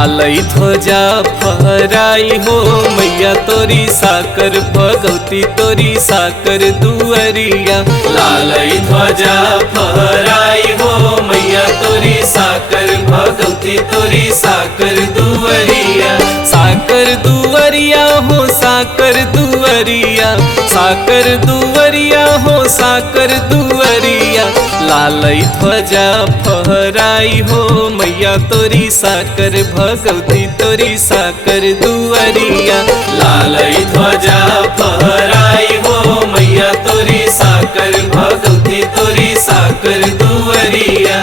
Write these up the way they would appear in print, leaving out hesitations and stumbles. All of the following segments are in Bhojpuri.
लालई ध्वजा फहराई हो मैया तोरी साकर भगवती तोरी साकर दुअरिया। लालई ध्वजा फहराई हो मैया तोरी साकर भगवती तोरी साकर दुअरिया। साकर दुअरिया हो साकर दुअरिया, साकर दुअरिया हो साकर दुअरिया। लालई ध्वजा फहराई हो मैया तोरी साकर भगवती तोरी साकर दुअरिया। लालई ध्वजा फहराई हो मैया तोरी साकर भगवती तोरी साकर दुअरिया।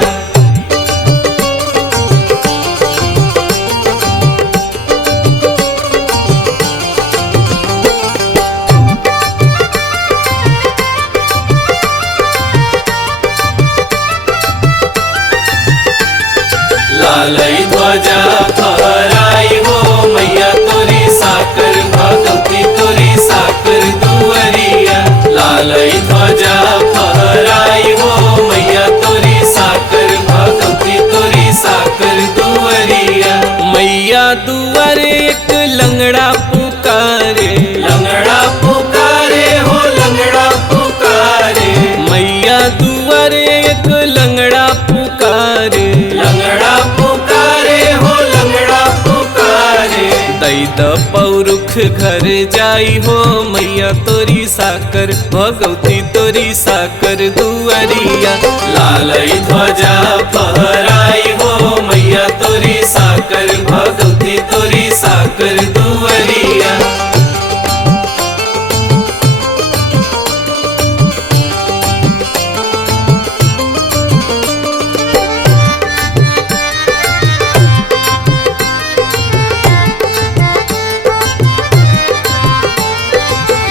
लालई ध्वजा फहराई हो मैया तोरी साकर भगवती तोरी साकर दुअरिया। लालई ध्वजा फहराई हो मैया तोरी साकर भगवती तोरी साकर दुअरिया। मैया दुआरे एक लंगड़ा पुकारे, लंगड़ा पुकारे हो लंगड़ा पुकारे। मैया दुआरे एक लंगड़ा पुकारे, लंगड़ा पुकारे हो लंगड़ा पुकारे। दैद पौरुख घर जाई हो मैया तोरी साकर भगवती तोरी साकर दुअरिया। लालई ध्वजा फहराई हो मैया तोरी साकर भगवती तोरी साकर दुअरिया।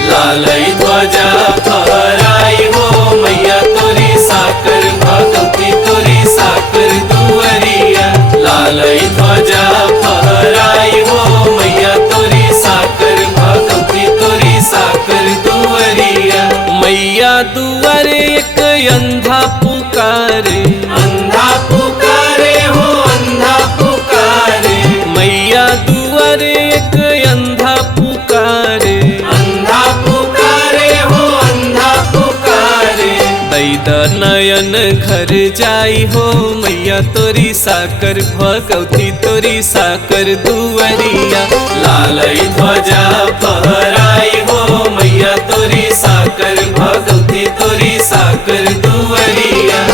लालई ध्वजा फहराई हो मैया तोरी साकर भगवती तोरी साकर दुअरिया। लालई ध्वजा फहराई हो मैया तोरी साकर भगवती तोरी साकर दुअरिया। मैया दुआरे एक अंधा पुकारे, अंधा पुकारे हो अंधा पुकारे। मैया दुआरे एक अंधा पुकारे, अंधा पुकारे हो अंधा पुकारे। दैद नयन घर जाई हो मैया तोरी साकर भगवती तोरी साकर दुअरिया। लालई ध्वजा फहराई हो मैया तोरी साकर भगवती तोरी साकर दुअरिया।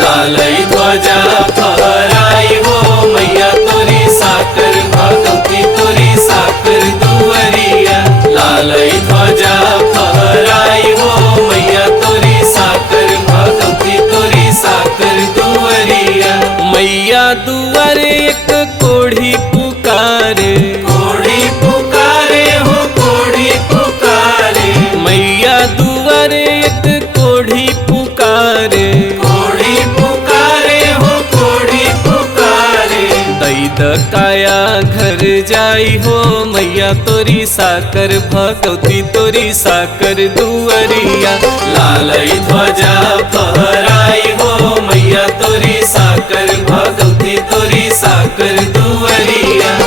लालई ध्वजा फहराई हो मैया तोरी साकर भगवती तोरी साकर दुअरिया। लालई ध्वजा फहराई हो मैया तोरी साकर भगवती तोरी साकर दुअरिया। मैया दुआरे एक कोढ़ी पुकारे, कोढ़ी पुकारे हो कोढ़ी पुकारे। मैया दुआरे एक कोढ़ी पुकारे, कोढ़ी पुकारे हो कोढ़ी पुकारे। दैद काया घर जाई हो मैया तोरी साकर भगवती तोरी साकर दुअरिया। लालई ध्वजा फहराई हो मैया तोरी साकर भगवती तोरी साकर दुअरिया।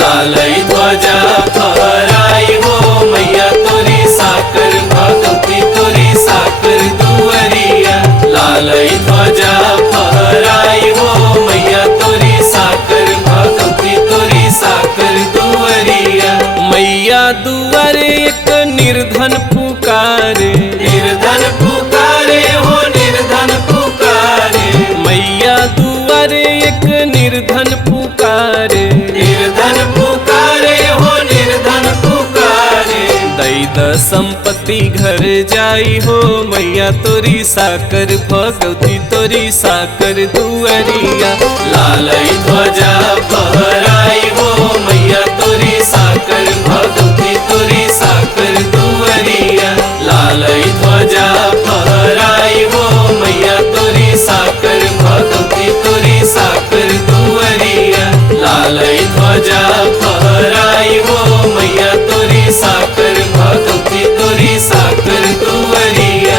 लालई ध्वजा फहराई हो मैया तोरी साकर भगवती तोरी साकर दुअरिया। लालई ध्वजा फहराई हो मैया तोरी साकर भगवती तोरी साकर दुअरिया। मैया दुआरे एक निर्धन पुकारे, निर्धन पुकारे हो निर्धन पुकारे। मैया दुआरे एक निर्धन पुकारे, निर्धन पुकारे हो निर्धन पुकारे। दैद त संपत्ति घर जाई हो मैया तोरी साकर भगवती तोरी साकर दुअरिया। लालई ध्वजा फहराई हो मैया तोरी साकर भगवती तोरी साकर दुअरिया। लालई ध्वजा फहराई हो मैया तोरी साकर भगवती तोरी साकर दुअरिया। लालई ध्वजा फहराई हो मैया तोरी साकर भगवती तोरी साकर दुअरिया।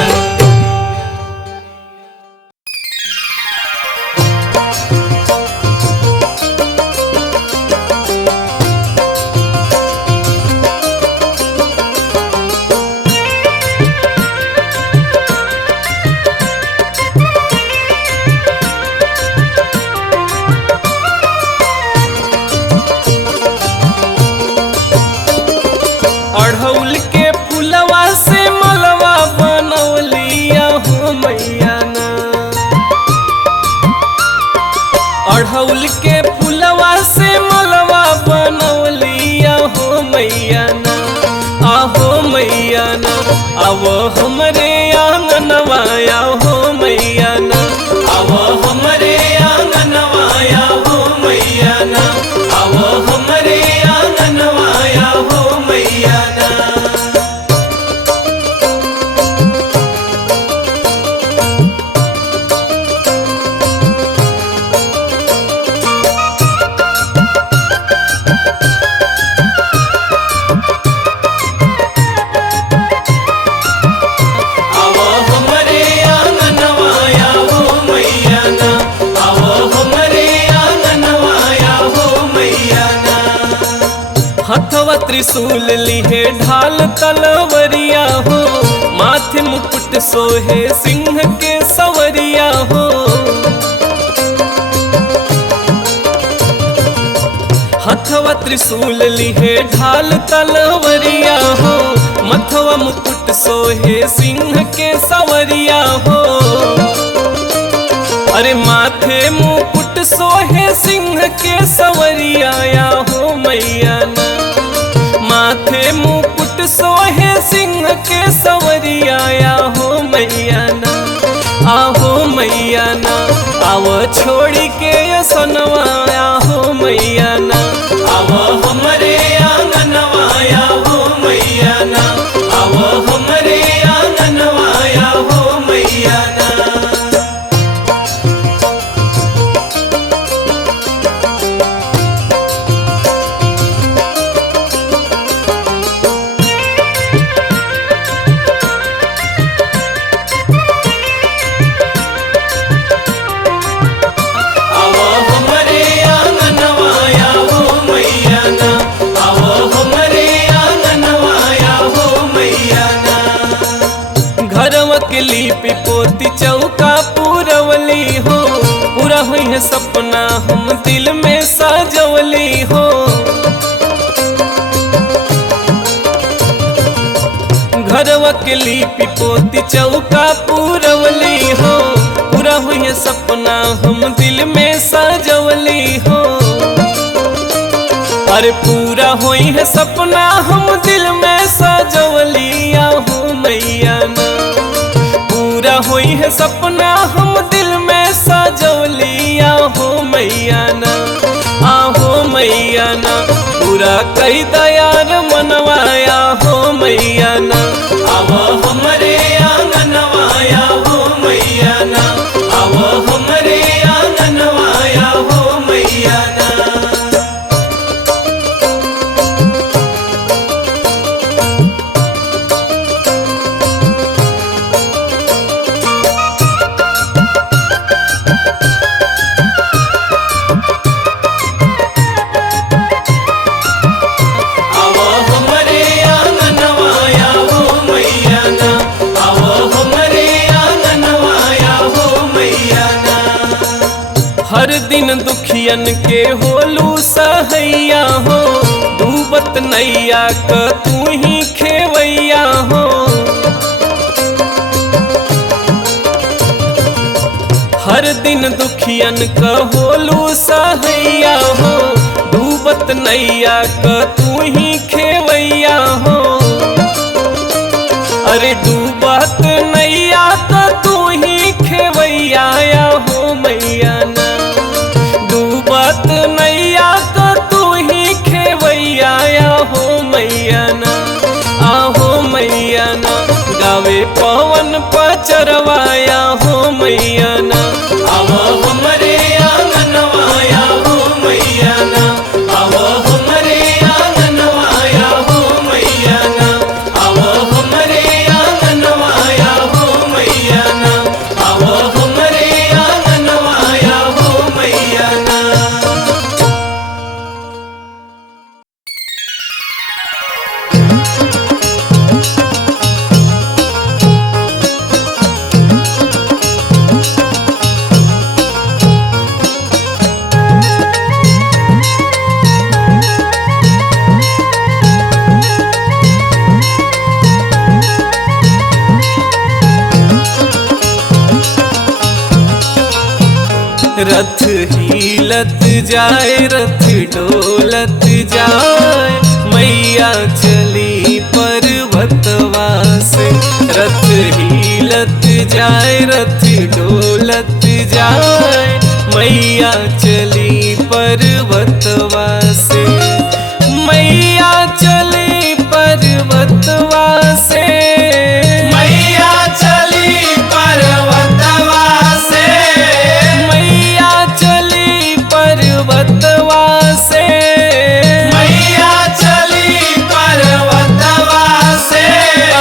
अढ़ौल के फुलवा से मलवा बनौलिया हो मैया ना। अढ़ौल के फुलवा से मलवा बनौलिया हो मैया ना। आहो मैया ना आवो हमरे आंगनवा हो मैया ना। आवो हमरे आंगनवा हो मैया ना। आवो हमरे आंगनवा हो मैया ना। आवो हमरे आंगनवा हो मैया ना। आवो हमरे आंगनवा हो मैया ना। हथवा त्रिशूल लिहे ढाल तलवरिया हो माथे मुकुट सोहे सिंह के सवरिया हो। हथवा त्रिशूल लिहे ढाल तलवरिया हो मथवा मुकुट सोहे सिंह के सवरिया हो। अरे माथे मुकुट सोहे सिंह के सवरिया हो मैया ना। माथे मुकुट सोहे सिंह के सवरिया हो मैया ना। आहो मैया ना आवो छोड़ी के सनवाया हो मैया ना। आवो हमरे आंगनवा हो मैया ना। आवो हमरे आंगनवा हो मैया ना। आवो हमरे आंगनवा हो मैया ना। आवो हमरे आंगनवा हो मैया ना। घरवा के लिपि पोती चौका पूरवली हो पूरा हुई है सपना हम दिल में सजवली हो। घरवा के लिपि पोती चौका पूरवली हो पूरा हुई है सपना हम दिल में सजवली हो। अरे पूरा हुई है सपना हम दिल में सजवलिया हो मैया ना। पूरा हुई है सपना हम दिल में सजवलिया हो मैया ना। आहो मैया ना पूरा कई दयार मनवाया हो मैया ना। आवो हमरे आंगनवा हो मैया ना। आवो हमरे आंगनवा हो मैया ना। आवो हमरे आंगनवा हो मैया ना। आवो हमरे आंगनवा हो मैया ना। हर दिन दुखियन के होलू सहैया हो डूबत नैया क तू ही खेवैया हो। हर दिन दुखियन क होलू सहैया हो डूबत नैया क तू ही खेवैया हो। अरे डूबत नैया तो तू ही खेवैया हो मैया ना, डूबत नैया तो तू ही खेवैया हो मैया ना, आहो मैया ना। गावे पवन पचरवाया हो मैया ना, आवो हमरे आंगनवाया हो मैया ना, आवो हमरे आंगनवाया हो मैया ना, आवो हमरे आंगनवाया हो मैया ना, आवो हमरे आंगनवाया हो मैया ना। रथ हिलत जाए रथ डोलत जाए, मैया चली पर्वतवा से। रथ हिलत जाए रथ डोलत जाए, मैया चली पर्वतवा से, मैया चली पर्वतवा से, मैया चली पर्वतवा से, मैया चली पर्वतवा से, मैया चली पर्वतवा से,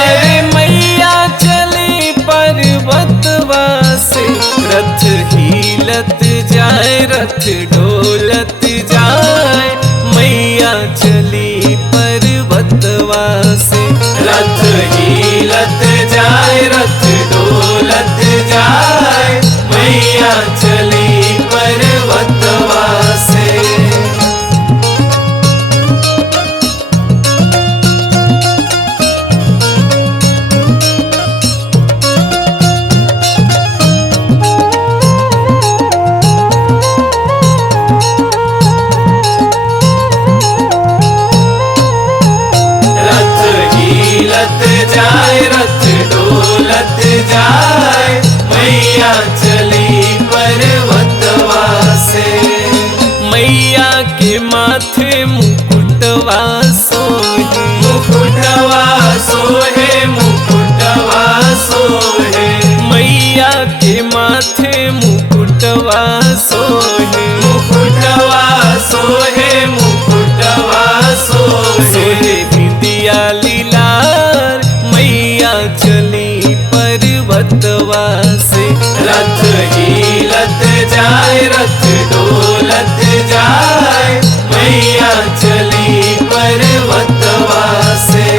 अरे मैया चली पर्वतवा से। रथ हिलत जाए रथ डोलत जाए, मैया चली पर्वतवा से। रथ हिलत जाए रथ डोलत जाए, मैया चली पर्वतवा से। जाए रथ डोलत जाए, मैया चली पर्वतवा से। मैया के माथे मुकुटवा सोहे, मुकुटवा सोहे, मुकुटवा सोहे, मैया के माथे मुकुटवा सोहे, मुकुटवा सोहे, मुकुटवा सोहे, सोहे विद्या लीलार, मैया चली पर्वतवा से। रथ हिलत जाए रथ डोलत जाए, मैया चली पर्वतवा से।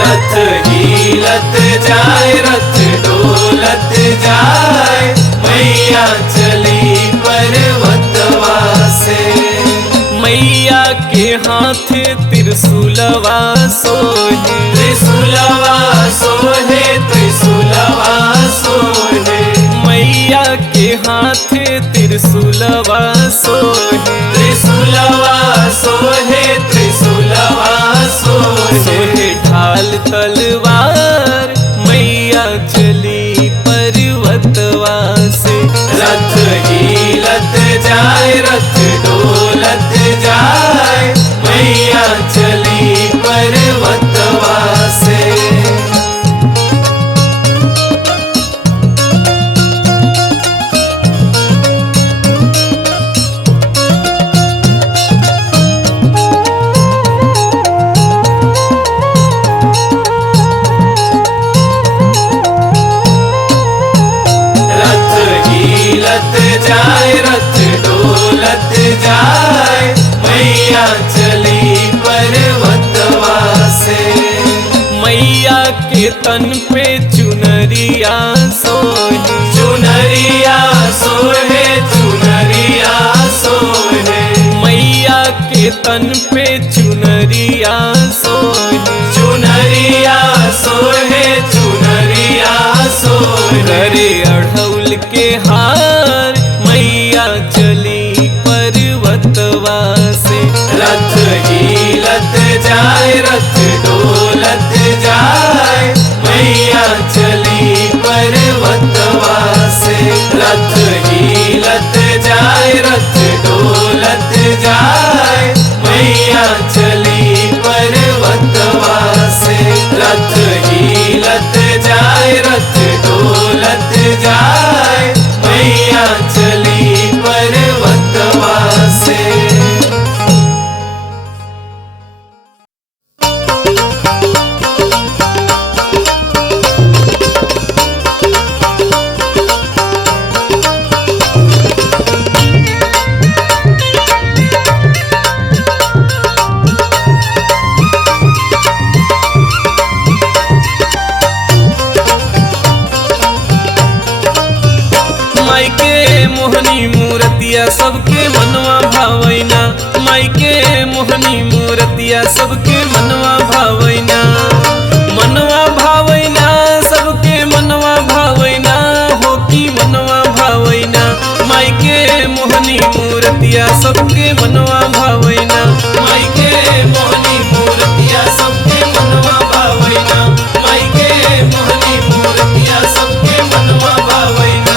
रथ हिलत जाए रथ डोलत जाए, मैया चली पर्वतवा से। मैया के हाथ त्रिशूलवा सोहे, त्रिशूलवा सोहे, त्रिशूलवा सोहे, मैया के हाथ त्रिशूलवा सोहे, त्रिशूलवा सोहे, त्रिशूलवा सोहे, सोहे ढाल तलवार, मैया चली पर्वतवा से। रथ हिलत जाए रथ डोलत जाए, मैया चली पर्वतवा से। जाए रथ डोलत जाए, मैया चली पर्वतवा से। मैया के तन पे चुनरिया सोहे, चुनरिया सोहे, चुनरिया सोहे, मैया के तन पे चुनरिया सोहे, चुनरिया सोहे, चुनरिया सोहे। करे अढ़ौल के हार मैया चली पर्वतवा से। रथ हिलत जाए, रथ डोलत जाए, मैया चली पर्वतवा से। रथ हिलत जाए, रथ डोलत जाए, मैया चली पर्वतवा से। रथ हिलत जाए, रथ डोलत जाए, मैया चली पर्वतवा से। माई के मोहनी मूर्तिया सबके मनवा भावैना, माई के मोहनी मूर्तिया सबके मनवा भावैना। मनवा भावैना सबके मनवा भावैना, हो की मनवा भावैना। माई के मोहनी मूर्तिया सबके मनवा भावैना, माई के मोहनी मूर्तिया सबके मनवा भावैना। माई के मोहनी मूर्तिया सबके मनवा भावैना।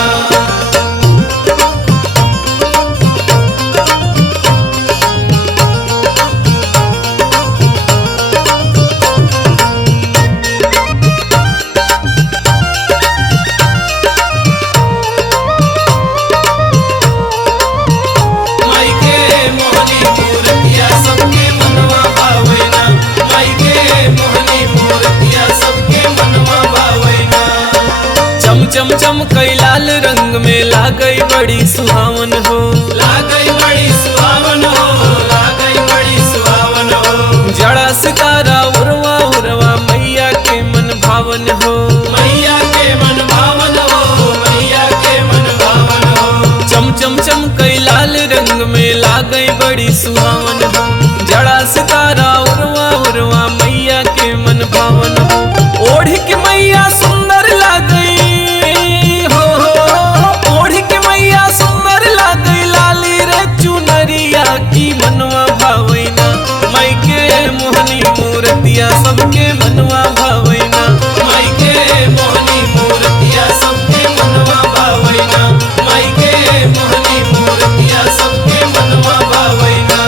चम चम कई लाल रंग में लागई बड़ी सुहावन हो, लागई बड़ी सुहावन हो, लागई बड़ी सुहावन हो। जड़ा सितारा उरवा उरवा मैया के मन भावन हो, मैया के मन भावन हो, मैया के मन भावन हो। चम चम चम कई लाल रंग में लागई बड़ी सुहावन हो। जड़ा सितारा उरवा उरवा मैया के मन भावन हो। ओढ़ के मैया सुंदर लागई, की मनवा भावैना। माई के मोहनी मूर्तिया सबके मनवा भावैना, माई के मोहनी मूर्तिया सबके मनवा भावैना। माई के मोहनी मूर्तिया सबके मनवा भावैना।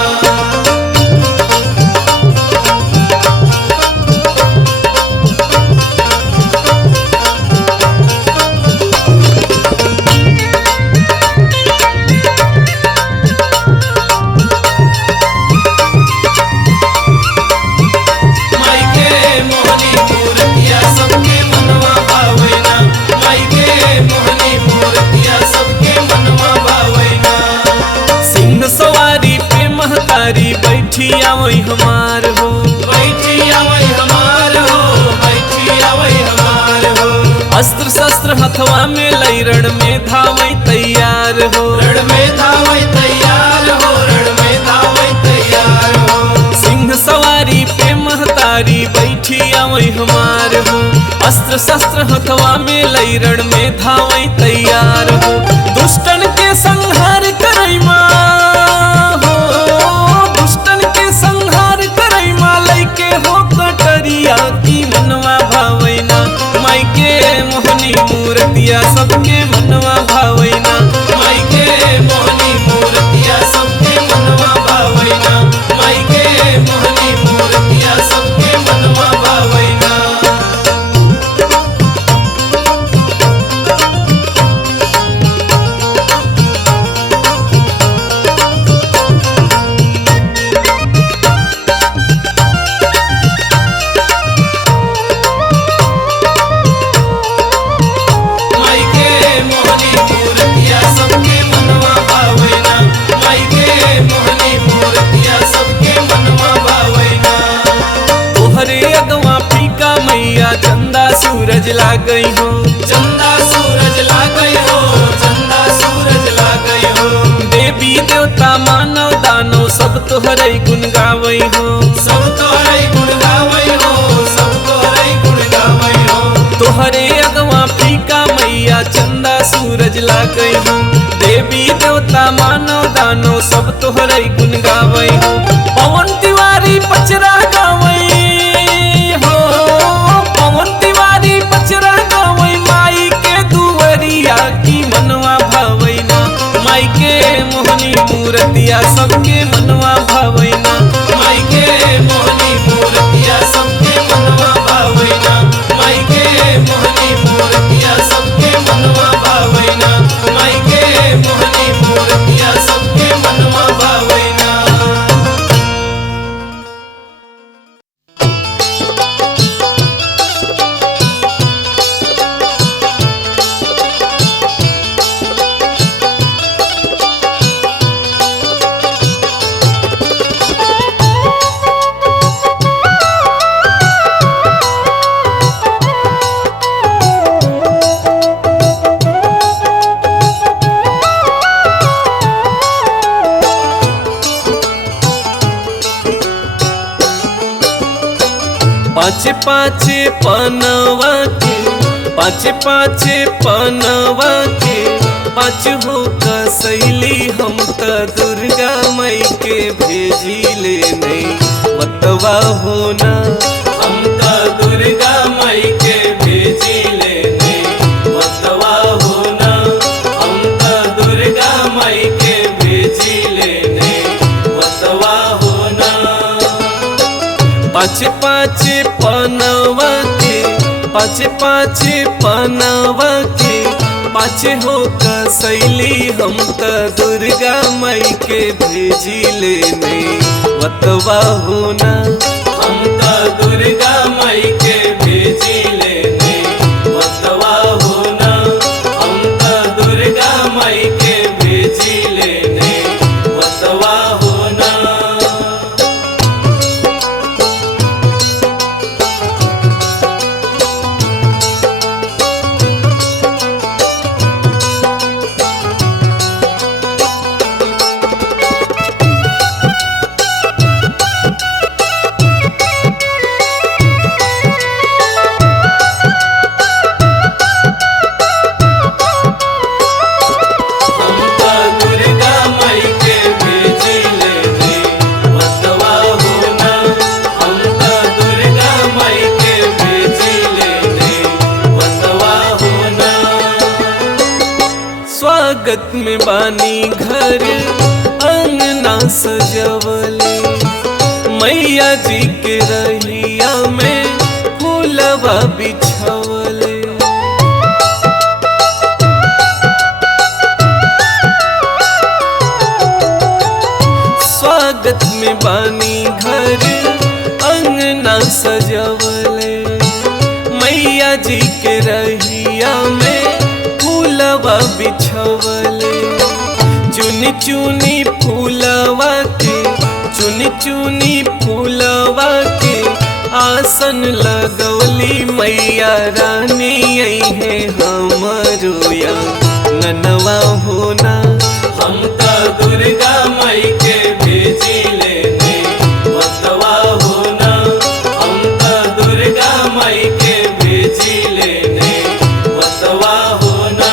बैठी आवई हमार हो, बैठी आवई हमार हो, बैठी आवई हमार हो। अस्त्र शस्त्र हथवा में लई रण में धावई तैयार हो, रण में धावई तैयार हो, रण में धावई तैयार हो। सिंह सवारी पे महतारी बैठी आवई हमार हो। अस्त्र शस्त्र हथवा में लई रण में धावई तैयार हो। दुष्टन के संहार करई माँ की मनवा भावैना। माई के मोहनी मूर्तिया सबके मनवा भावैना, माई के मोहनी मूर्तिया सबके मनवा भावैना। माई के मोहनी मूर्तिया सबके मनवा भावैना। सूरज लागई हो, चंदा सूरज लागई हो, चंदा सूरज लागई हो। देवी देवता मानव दानव सब तोहरे गुण गावई हो, सब तोहरे गुण गावई हो, सब तोहरे गुण गावई हो। तोहरे अगवा फीका मैया चंदा सूरज लागई हो, देवी देवता मानव दानो सब तोहरे गुण गावई हो। पवन तिवारी पचरा गावई हो, पवन तिवारी पचरा गावई माई के दुवरिया की मनवा भावैना, माई के मोहनी मूर्तिया सबके मनवा भावैना, माई के मोहनी मूर्तिया सबके मनवा भावैना, माई के मोहनी मूर्तिया सबके मनवा भावैना, माई के मोहनी मूर्तिया सबके मनवा भावैना। पाँचे पाँचे पनवा के, पाँचे पाँचे पनवा के, पाँच हो कसैली हम त दुर्गा माई के भेजी ले नहीं मतवा होना, हम त दुर्गा माई के भेजी ले नहीं मतवा होना, हम त दुर्गा माई के भेजी ले नहीं मतवा होना। पाँचे पाँचे पनवा के, पाँचे पाँचे पनवा के, पाँचे हो कसैली हम त दुर्गा माई के भेजी ले नहीं मतवा होना, हम त दुर्गा माई के भेजी ले नहीं मतवा होना, हम त दुर्गा माई के भेजी ले नहीं मतवा होना। स्वागत में बानी घर अंगना सजवले, मैया जी के रहिया में फूलवा बिछवले। स्वागत में बानी घर अंगना सजवले, मैया जी के रहिया में फूलवा बिछवले। चुनी चुनी फूलवा के, चुनी चुनी फूलवा के, आसन लगवली मैया रानी आई है हमरो या ननवा होना, हम त दुर्गा माई के भेजी ले नहीं मतवा होना, हम त दुर्गा माई के भेजी ले नहीं मतवा होना।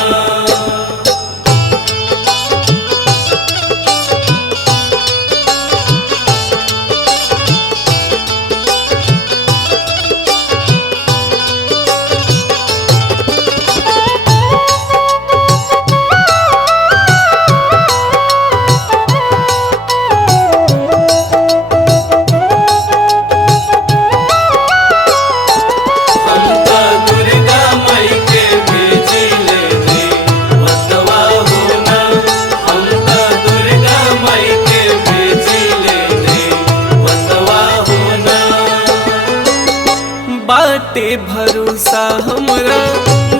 बाटे भरोसा हमरा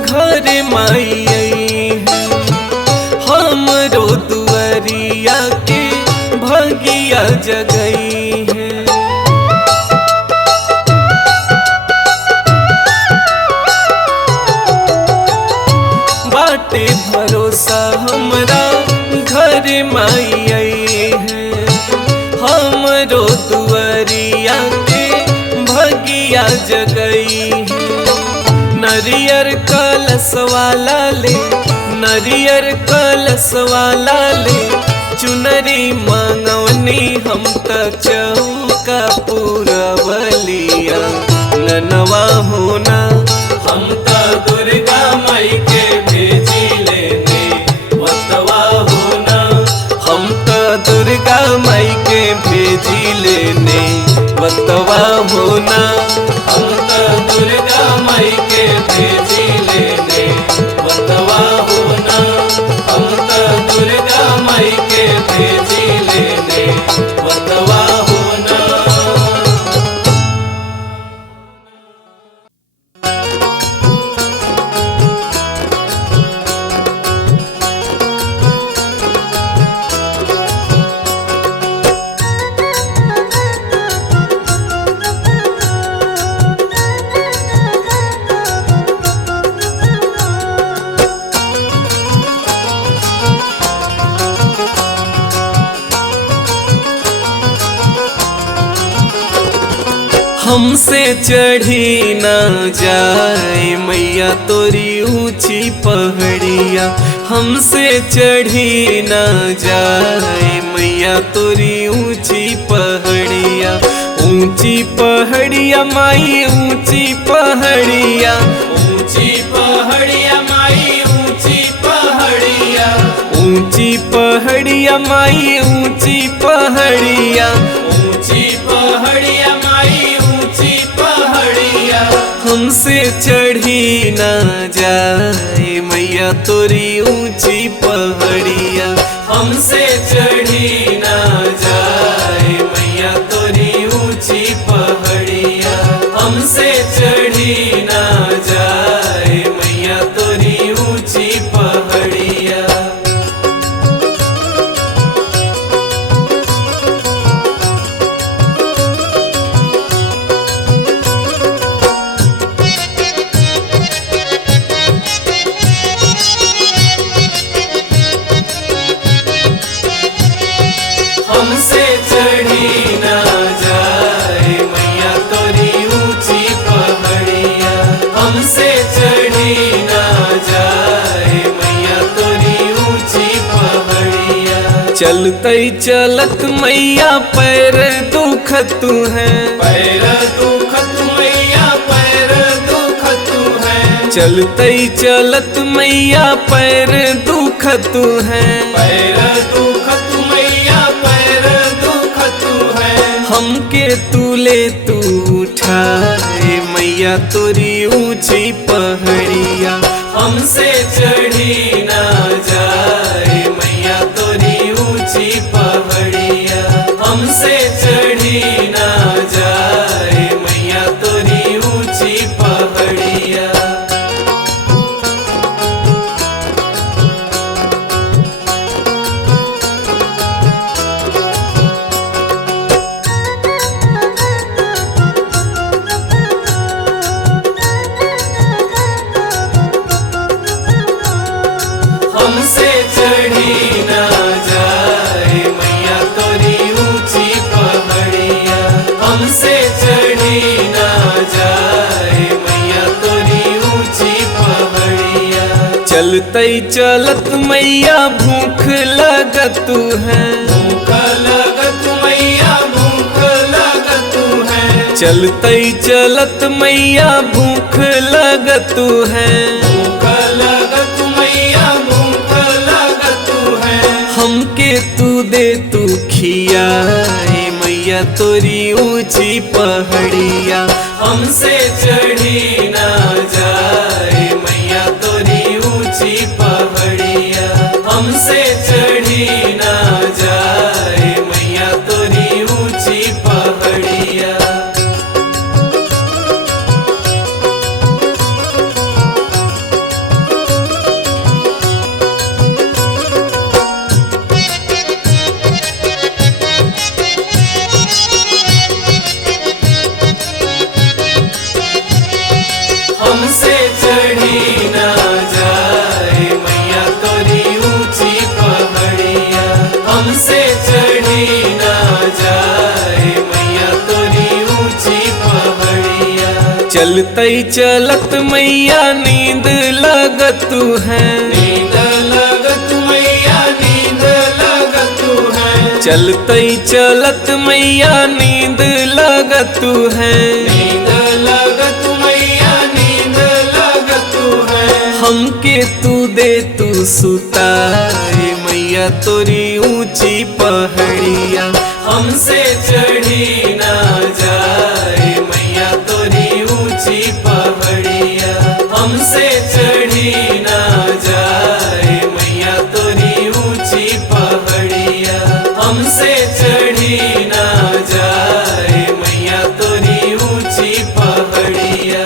घर माई आई है, हमरो दुआरिया के भगिया जगई है। बाटे भरोसा हमरा घर माई आई है, हमरो दुआरिया के भगिया जगई है। नरियर कलश वाला ले, नरियर कलश वाला ले, चुनरी मांगवनी हम त चौका पुरवलिया ननवा होना। हम त दुर्गा माई के भेजी लेने वतवा होना। हम त दुर्गा माई के भेजी लेने वतवा होना। हम त दुर्गा माई के भेजी लेने वतवा होना। हम त दुर्गा माई के भेजी लेने वतवा होना। हमसे चढ़ी न जाए मैया तोरी ऊंची पहाड़िया। हमसे चढ़ी न जाए मैया तोरी ऊंची पहाड़िया। ऊंची पहाड़िया माई ऊंची पहाड़िया। ऊंची पहाड़िया माई ऊंची पहाड़िया। ऊंची पहाड़िया माई ऊंची पहाड़िया। ऊंची पहाड़िया माई ऊंची पहाड़िया। हमसे चढ़ी न जाए मैया तोरी ऊंची पहाड़िया। हमसे चढ़ी न जाए मैया तोरी ऊंची पहाड़िया। हमसे चढ़ी न जाए मैया तोरी ऊंची पहाड़िया। हमसे चढ़ी न जाए मैया तोरी ऊंची पहाड़िया। हमसे चढ़ी न जाए मैया तोरी ऊंची पहाड़िया। चलते चलत मैया पैर दुखत है। पैर दुखत मैया पैर दुखत है। चलते चलत मैया पैर दुखत है। पैर दुखत मैया पैर दुखत है। हमके तूले तू उठाए मैया तोरी ऊंची पहाड़िया। हमसे चढ़ी न जाए मैया तोरी ऊंची पहाड़िया। हमसे चढ़ी न जाए मैया तोरी ऊंची पहाड़िया। हमसे चढ़ी न जाए मैया तोरी ऊंची पहाड़िया। हमसे चढ़ी न जाए मैया तोरी ऊंची पहाड़िया। चलते चलत मैया भूख लगत है। भूख लगत मैया भूख लगत है। चलते चलत मैया भूख लगत है। भूख लगत मैया भूख लगत है। हमके तू दे तू खियाए मैया तोरी ऊंची पहाड़िया। हमसे चढ़ी न जाए मैया तोरी ऊंची पहाड़िया। हमसे चढ़ी न जाए मैया तोरी ऊंची पहाड़िया। हमसे चढ़ी न जाए मैया तोरी ऊंची पहाड़िया। चलते चलत मैया नींद लगत है, नींद लगत मैया नींद लगत है, चलते चलत मैया नींद लगत है, नींद लगत मैया नींद लगत है। हमके तू दे तू सुताए मैया तोरी ऊंची पहाड़िया, हमसे चढ़ी ना जाए मैया तोरी ऊंची पहाड़िया, हमसे चढ़ी ना जाए मैया तोरी ऊंची पहाड़िया, हमसे चढ़ी ना जाए मैया तोरी ऊंची पहाड़िया।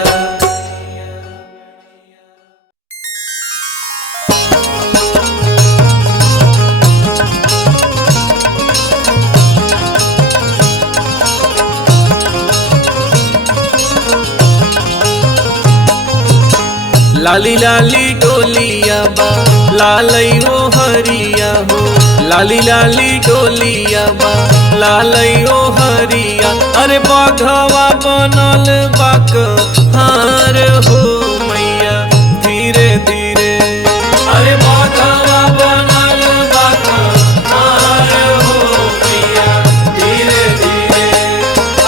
लाली लाली डोलिया बा लालई हो हरिया हो, लाली लाली डोलिया बा लालई हो हरिया, अरे बाघवा बनल बाक हार हो मैया धीरे धीरे, अरे बाघवा बनल बाक हार हो मैया धीरे धीरे,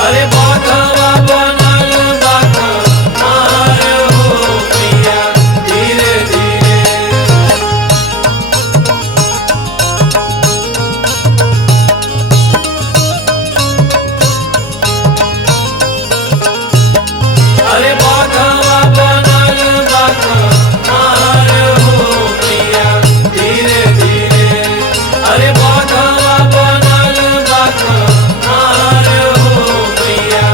अरे बाघवा बनल बाक हार हो मैया धीरे धीरे। अरे बाघवा बनल बाक हार हो मैया धीरे धीरे, अरे बाघवा बनल बाक हार हो मैया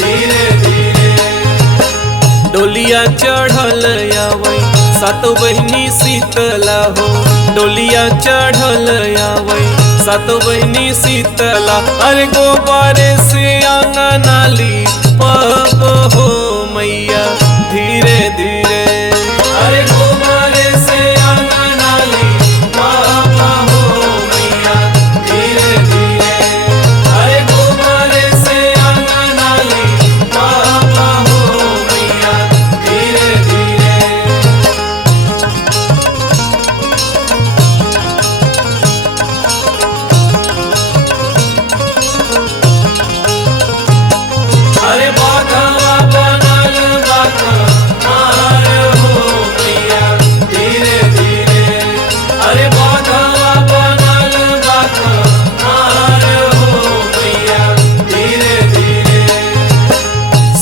धीरे धीरे। डोलिया चढ़ल आवै सातो बहिनी शीतला हो, डोलिया चढ़ल आवै सातो बहिनी शीतला, अरे गोबारे से आंगनाली पब हो मैया धीरे धीरे, अरे गोबारे से आंगनाली पापा हो मैया धीरे धीरे, अरे गोबारे से आंगनाली पापा हो मैया धीरे धीरे। अरे बाघवा बनल बाक हार हो मैया धीरे धीरे, अरे बाघवा बनल बाक हार हो मैया धीरे धीरे।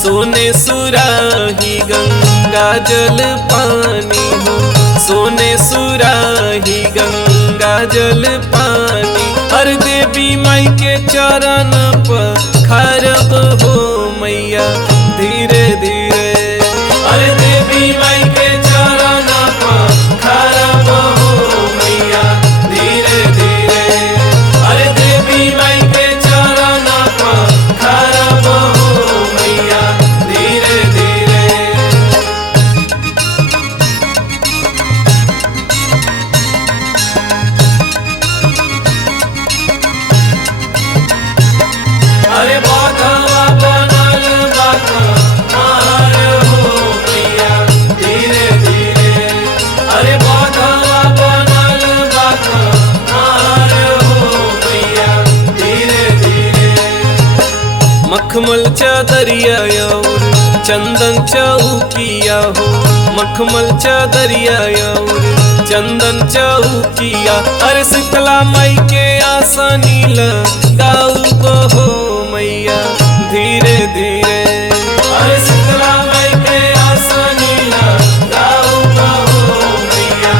सोने सुराही गंगा जल पानी हो, सोने सुराही गंगा जल पानी, हर देवी माई के चरण पखारब हो मैया धीरे धीरे, अरे देवी माई के चरण पखारब हो मैया धीरे धीरे, अरे देवी माई के चरण पखारब हो मैया धीरे धीरे। अरे बाघवा बनल बाक हार हो मैया धीरे धीरे, अरे बाघवा बनल बाक हार हो मैया धीरे धीरे। मखमल चादरिया और चंदन चौकिया हो, मखमल चादरिया और चंदन चौकिया, अरे शीतला माई के आसनी लगाऊ हो मैया धीरे धीरे, अरे शीतला माई के आसनी लगाऊ हो मैया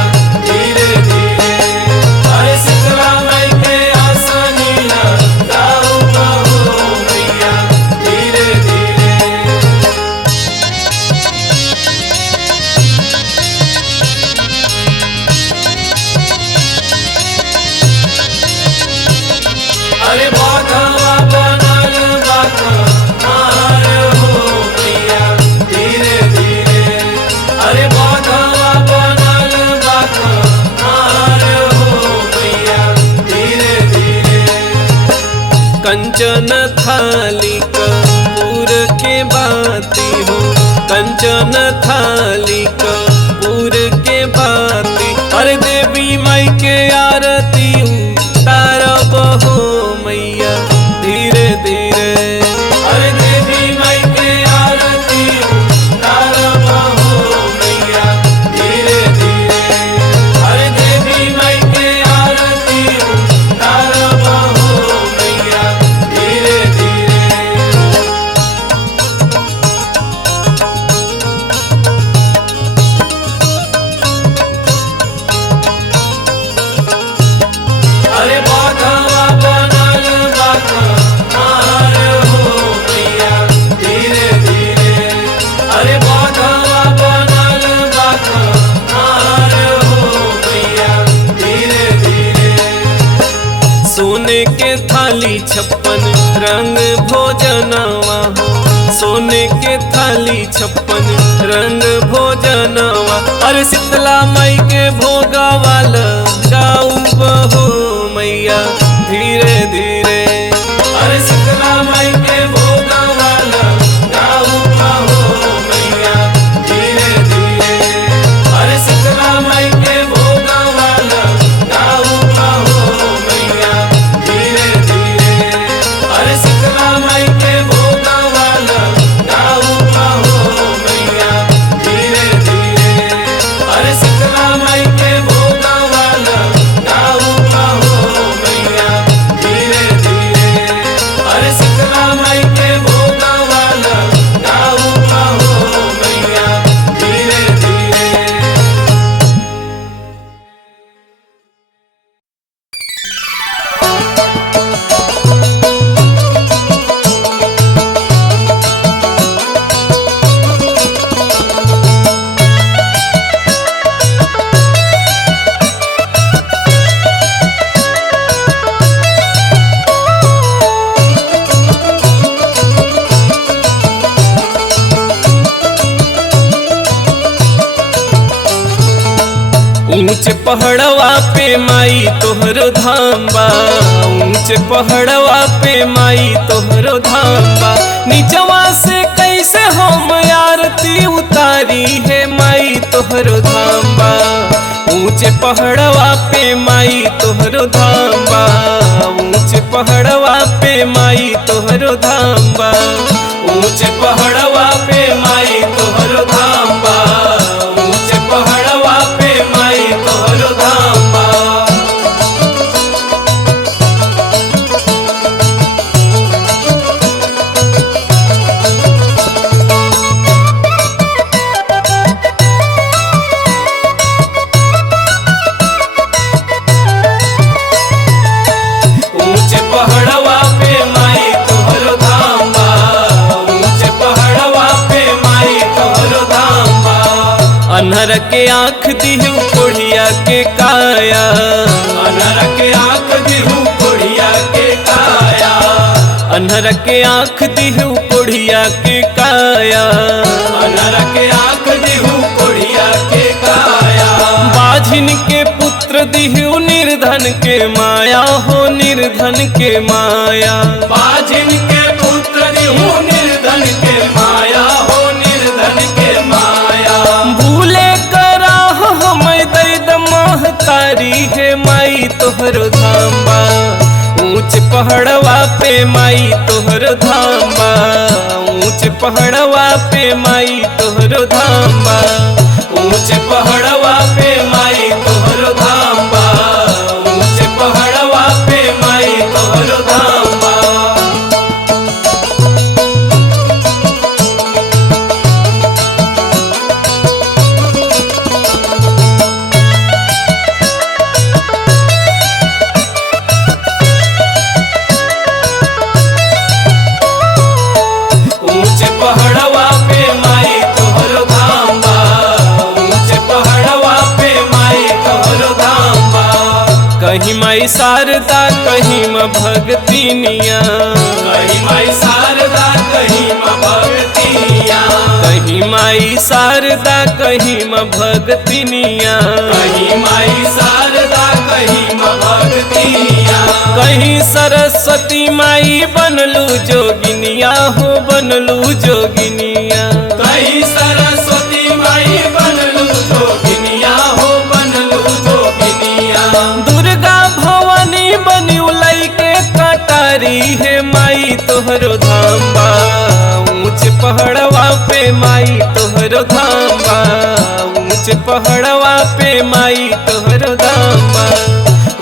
धीरे धीरे, अरे शीतला माई के आसनी लगाऊ हो मैया धीरे धीरे। अरे बाघवा बनल बाक हार हो मैया धीरे धीरे, अरे बाघवा बनल बाक हार हो मैया धीरे धीरे। कंचन थाली कपूर के बाती हो, मन थाली कपूर के बाती। अरे देवी माई के आरती उतारब हो मैया धीरे धीरे। अरे देवी माई के आरती उतारब हो मैया धीरे धीरे। अरे देवी माई के आरती उतारब हो मैया धीरे धीरे। अरे बाघवा बनल बाघमार हो मैया धीरे धीरे। अरे बाघवा बनल बाघमार हो मैया धीरे धीरे। सोने के थाली 56 रंग भोजनवा हो। सोने के थाली 56 रंग भोजनवा। अरे शीतला माई के भोगवा लगाऊ बहो मैया धीरे धीरे। अरे शीतला माई के भोगवा लगाऊ हो मैया धीरे धीरे। अरे शीतला माई के भोगवा लगाऊ हो मैया धीरे धीरे। अरे शीतला माई के भोगवा लगाऊ हो मैया धीरे धीरे। अरे शीतला माई के भोगवा लगाऊ हो मैया धीरे धीरे। अरे शीतला माई के भोगवा लगाऊ हो मैया धीरे धीरे। ऊंचे पहाड़वा पे माई तोहरो धाम बा। ऊंचे पहाड़वा पे माई तोहरो धाम बा। नीचवा से कैसे हम आरती उतारी है माई तोहरो धाम बा। ऊंचे पहाड़वा पे माई तोहरो धाम बा। ऊंचे पहाड़वा पे माई तोहरो धाम बा। ऊंचे पहाड़वा पे माई तोहरो धाम बा। ऊंचे पहाड़वा पे माई तोहरो धाम बा। ऊंचे पहाड़वा पे माई तोहरो धाम बा। ऊंचे पहाड़वा पे माई तोहरो धाम बा। अनहर के आँख दिहु कोढ़िया के काया। अनर के आँख दिहु कोढ़िया के काया। अनहर के आँख दिहु कोढ़िया के काया। अनर के आँख दिहु कोढ़िया के काया। बाझिन के पुत्र दिहु निर्धन के माया हो निर्धन के माया। बाजिन के पुत्र दिहु निर्धन के माया हो निर्धन के माया। भूले करा हम दैद महतारी है माई तोहरो धाम बा। ऊंच पहाड़वा पे माई तोहरो धाम बा। ऊंच पहाड़वा पे माई तोहरो धाम बा। ऊंचे पहाड़वा पे माई तोहरो धाम बा। ऊंचे पहाड़वा पे माई तोहरो धाम बा। ऊंचे पहाड़वा पे माई तोहरो धाम बा। ऊंचे पहाड़वा पे माई तोहरो धाम बा। कहीं माई शारदा कहीं म भगतिनिया। कहीं माई शारदा कहीं माँ भगतिया। कहीं माई शारदा कहीं म भगतिनिया। कहीं माई शारदा कहीं माँ भगतिया। कहीं सरस्वती माई बनलू जोगिनिया हो बनलू जोगिनिया। कहीं सरस्वती तोहरो धाम बा, ऊंचे पहाड़वा पे माई तोहरो धाम बा, ऊंचे पहाड़वा पे माई तोहरो धाम बा,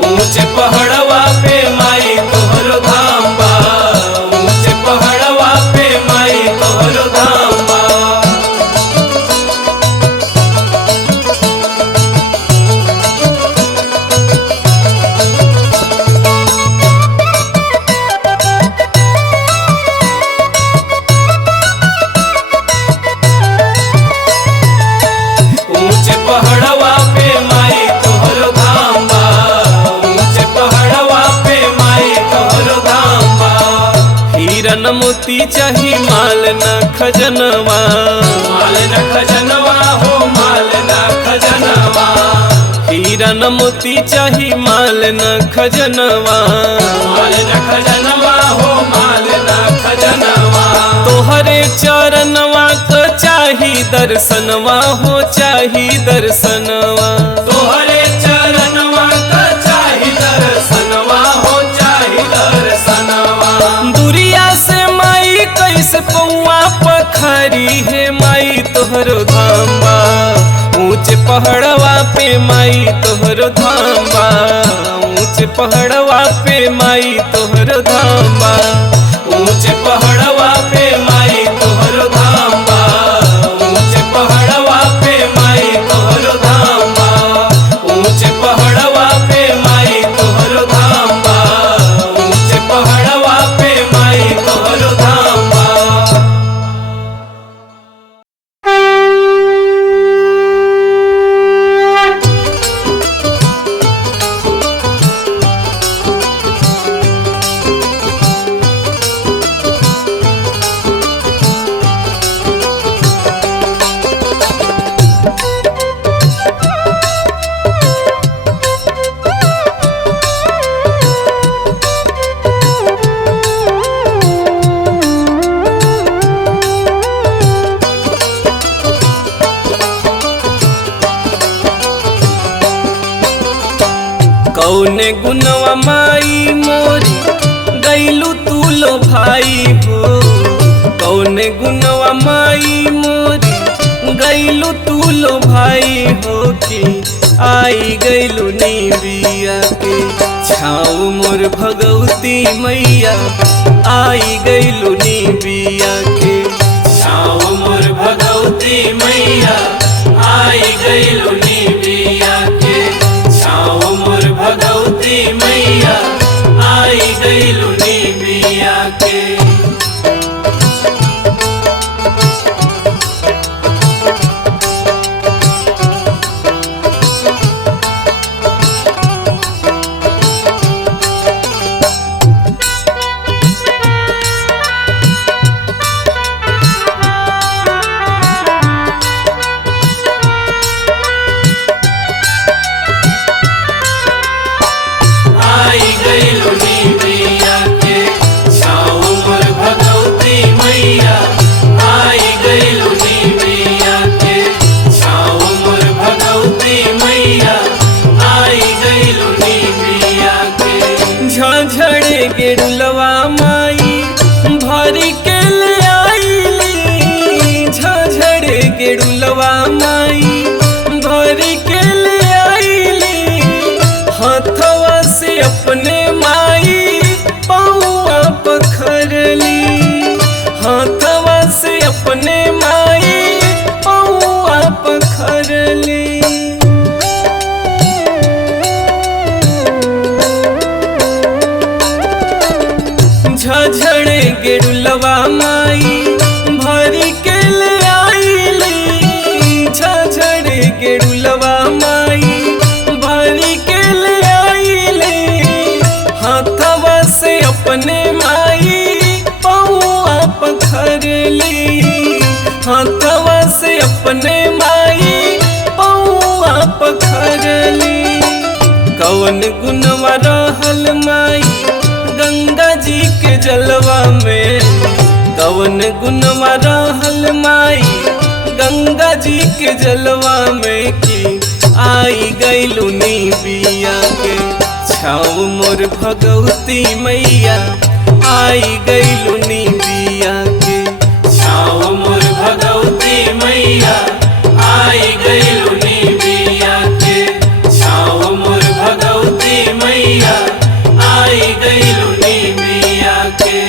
ऊंचे पहाड़वा पे माई तोहरो धाम बा, ऊंचे पहाड़वा पे माई तोहरो धाम बा। ऊंचे पहाड़वा पे माई तोहरो धाम बा, ऊंचे पहाड़वा पे माई तोहरो धाम बा। हीरा न मोती चाही माल न खजनवा, माल न खजनवा हो माल न खजनवा, हीरा न मोती चाही माल न खजनवा, माल न खजनवा हो माल न खजनवा। तोहरे चरणवा क चाही दर्शनवा हो चाही दर्शनवा, तोहरे चरणवा का चाही दर्शनवा हो चाही दर्शनवा। दुरिया से माई कैसे पौआ पखारी है माई तोहरो धाम बा, ऊंचे पहाड़वा पे माई तोहरो धाम बा, ऊंचे पहाड़वा पे माई तोहरो धाम बा, ऊंचे पहाड़वा पे माई तोहरो धाम बा, ऊंचे पहाड़वा पे माई तोहरो धाम बा, ऊंचे पहाड़वा पे माई तोहरो धाम बा, ऊंचे पहाड़वा पे माई तोहरो धाम बा। कौने गुनवा माई मोरी गैलू तू लो भाई हो, कौने गुनवा माई मोरी गैलू तू लो भाई हो कि आई गैलू निबिया के छाव मोर भगवती मैया, आई गैलू निबिया के छाव मोर भगवती मैया, आई गइलु निबिया के छाव मोर भगवती मैया, आई गइलु निबिया के। आई गइलु निबिया के छाव मोर भगवती मैया, आई गइलु निबिया के छाव मोर भगवती मैया, आई गइलु निबिया के। झाझड़े गेरुलवा माई भरी के ले आईली, झाझड़े गेरुलवा माई भरी के ले आईली, हाथवा से अपने माई पौआ पखरली, हाथवा से अपने माई पौआ पखरली। झझड़े गेरुलवा माई भरी के ले आईली, झझड़े गेरुलवा माई भरी के ले आईली, हाथवा से अपने माई पौआ पखरली, हाथवा से अपने माई पौआ पखरली। कौन गुनवा रहल माई गंगा जी के जलवा में, कौन गुनवा रहल माई गंगा जी के जलवा में कि आई गइलू निबिया के छाव मोर भगवती मैया, आई गईलू निबिया के। छाव मोर भगवती मैया आई गईलू निबिया के। छाव मोर भगवती मैया आई गईलू निबिया के।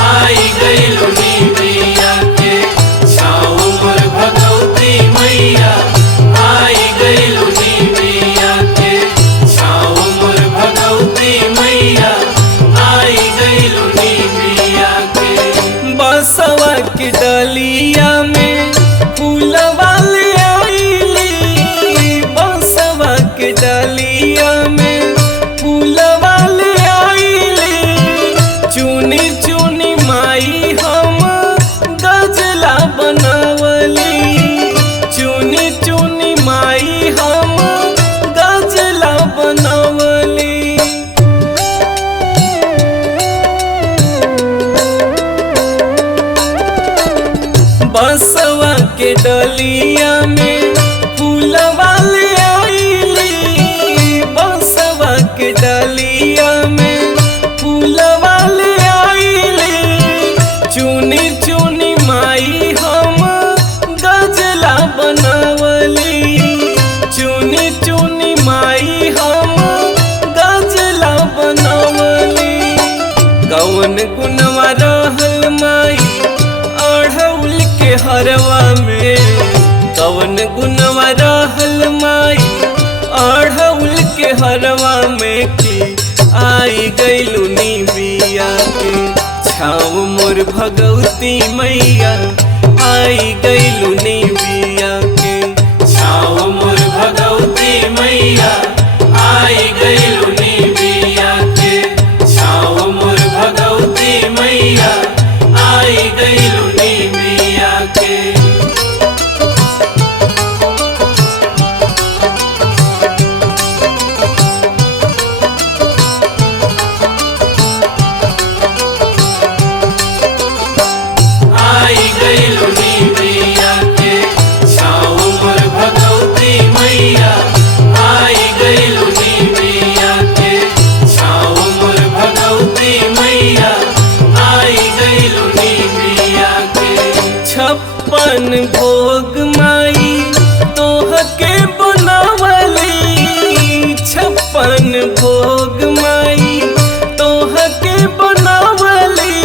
आई गईलू निबिया के। छाव मोर भगवती मैया आई गईलू निबिया के। छाव मोर भगवती मैया आई गईलू निबिया के। बसवा के डलिया में फूलवा ले आईली। बसवा के डलिया में फूलवा ले आईली। चुनी चुनी माई हम गजला बनावली। चुनी चुनी माई हम गजला बनावली। बसवा के डलिया में फूलवा ले आईली। बसवा के डलिया में फूलवा ले आईली। चुनी चुनी माई हम गजला बनावली। चुनी चुनी माई हम गजला बनावली। कौन गुनवा रहल माई अढ़ौल के हरवा में। कौन गुनवा रहल माई अढ़ौल के हरवा में की आई गईलू निबिया के। छाव मोर भगवती मैया आई गईलू निबिया के। छाव मोर भगवती मैया आई गईलू निबिया के। छाव मोर भगवती मैया आई गईलू निबिया के। आई गईलू निबिया के। छाव मोर भगवती मैया आई गईलू निबिया के। छाव मोर भगवती मैया आई गईलू निबिया के। 56 भोग माई तोह के बनावली। 56 भोग माई तोह के बनावली।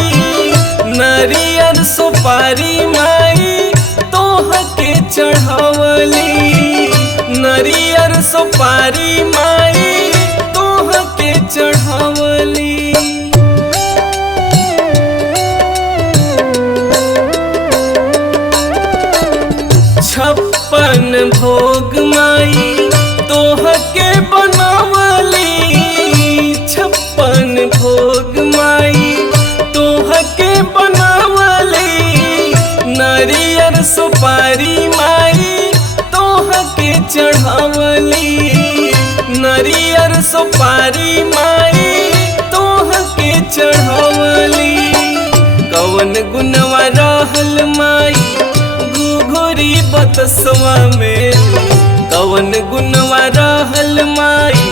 नरियर सुपारी माई तोह के चढ़ावली। नरियर सुपारी माई तोह के चढ़ावली। 56 भोग माई तोह के बनावली। 56 भोग माई तोह के बनावली। नरियर सुपारी माई तोह के चढ़ावली। नरियर सुपारी माई तोह के चढ़ावली। कौन गुनवा रहल माई घुघुरी बतसवा में। कौन गुनवा रहल माई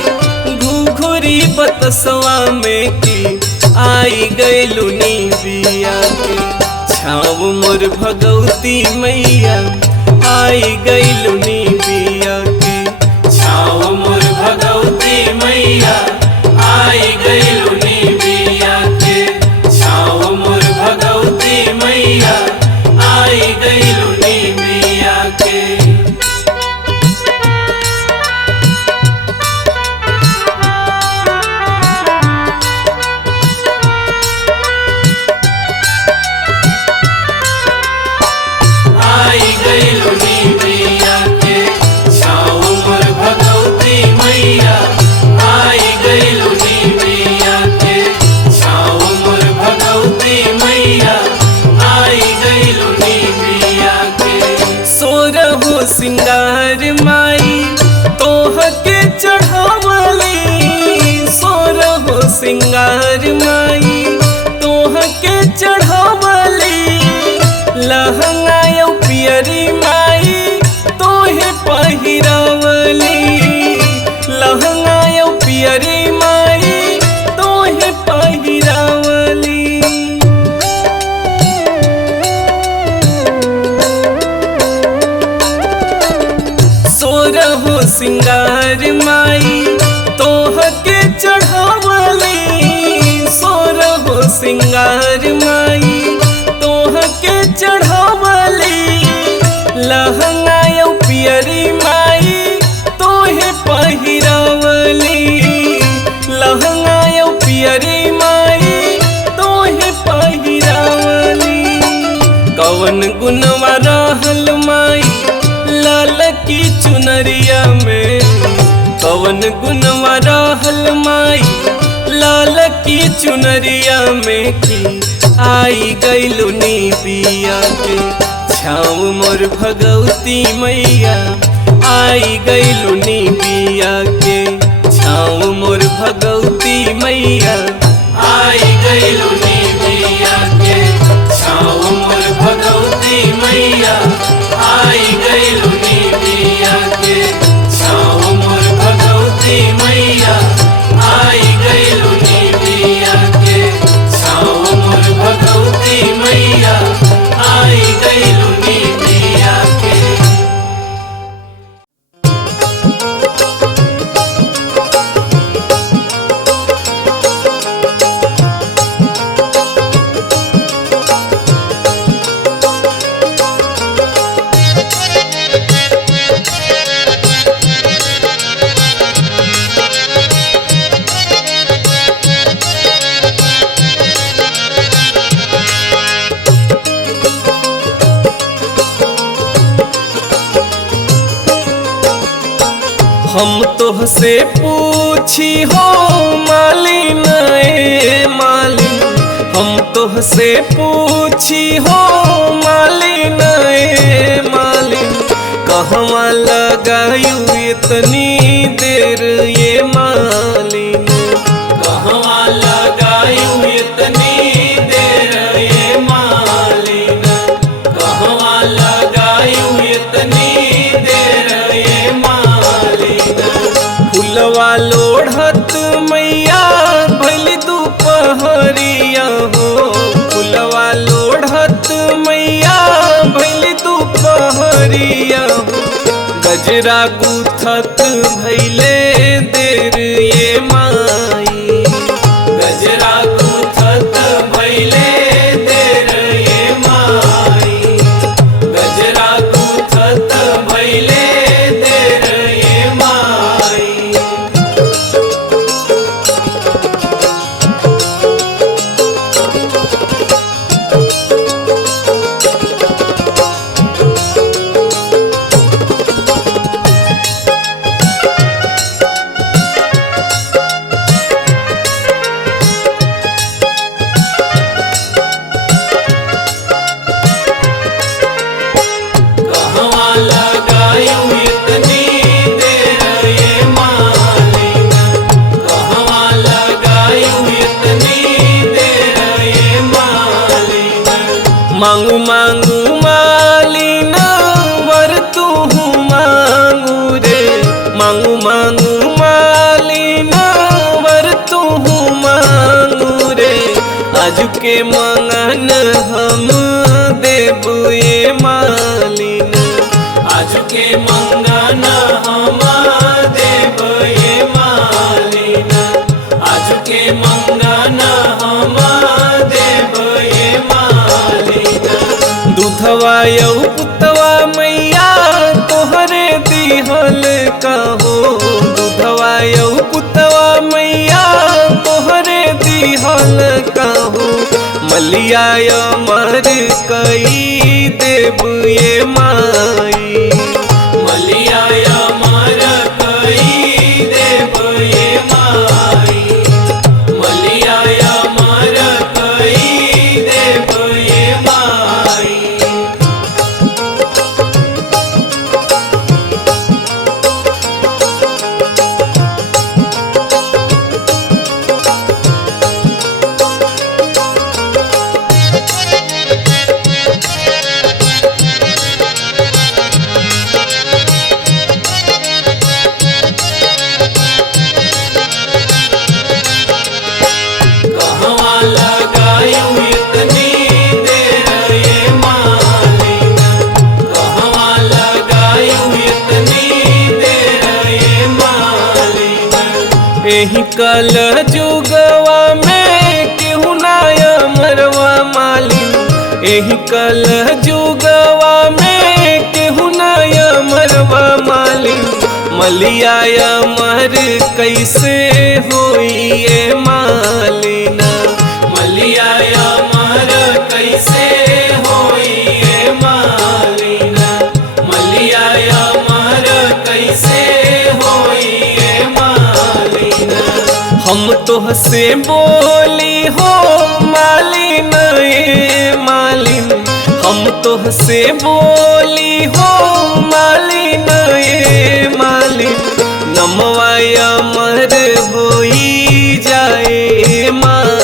घुघुरी बतसवा में की आई गईलू निबिया के। छाव मोर भगवती मैया आई गईलू निबिया के। छाव मोर भगवती मैया आई गईलू निबिया के। छाव मोर भगवती मैया आई गईलू निबिया के। आई गईलू निबिया के। छाव मोर भगवती मैया आई गईलू निबिया के। माई तोह के चढ़ावली लहंगा यौ पियरी माई तोहे पहिरावली लहंगा यौ पियरी माई तोहे पहिरावली सोरहो सिंगार माई तोह के चढ़ावली सोरहो सिंगार माई तोह के चढ़ावली लहंगा यौ पियरी माई तोहे पहिरावली लहंगा यौ पियरी माई तोहे पहिरावली कवन गुनवा रहल माई लाल की चुनरिया में कवन गुनवा रहल माई लाल की चुनरिया में की आई गइलु निबिया के छाँव मोर भगवती मैया आई गइलु निबिया के छाँव मोर भगवती मैया आई गइलु निबिया के छाँव मोर भगवती मैया आई गइलु निबिया के छाँव मोर भगवती मैया आई गइलु निबिया के छाँव मोर भगवती मैया आई गइलु निबिया के हम तोह से पूछी हो मालिन ए मालिन हम तोह से पूछी हो मालिन ए मालिन कहवा लगायू इतनी देर ये मालिन कहवा लगायू इतनी देर ये मालिन कहवा लगायू इतनी देर ये मालिन फुलवा लोढ़त मैया भइल दुपहरिया हो फुलवा लोढ़त मैया भइल दुपहरिया हो गजरा गुथत भइले देर ये माई गजरा गुथत भइले देर ये माई गजरा गुथत भइले देर ये माई कहवा लगायू इतनी देर ये मालिन कहवा लगायू इतनी देर ये मालिन मांगू मांगू मालिन वर तू मांगू रे मांगू मांगू मालिन वर तू मांगू रे आज के मंगन हम देबू ये मालिन आज के मंगन हम देव ये मालिन आज के मंगन हम देव ये मालिन दूधवा यौ पुतवा मैया तोहरे दिहल कहो दूधवा यौ पुतवा मैया तोहरे दिहल कहो मलिया अमर कई देव ये माई मलिया अमर कई देव ये माई मलिया अमर कई देव ये माई यही कल जुगवा में केहू नया मरवा मालिन मलिया मर कैसे होई ये मालिना मलिया मर कैसे होई ये मालिना मलिया मर कैसे होई ये मालिना हम तोहसे बोली हो मालिन ए मालिन हम तोहसे बोली हो मालिन ए मालिन नमवा अमर होई जाए मालिन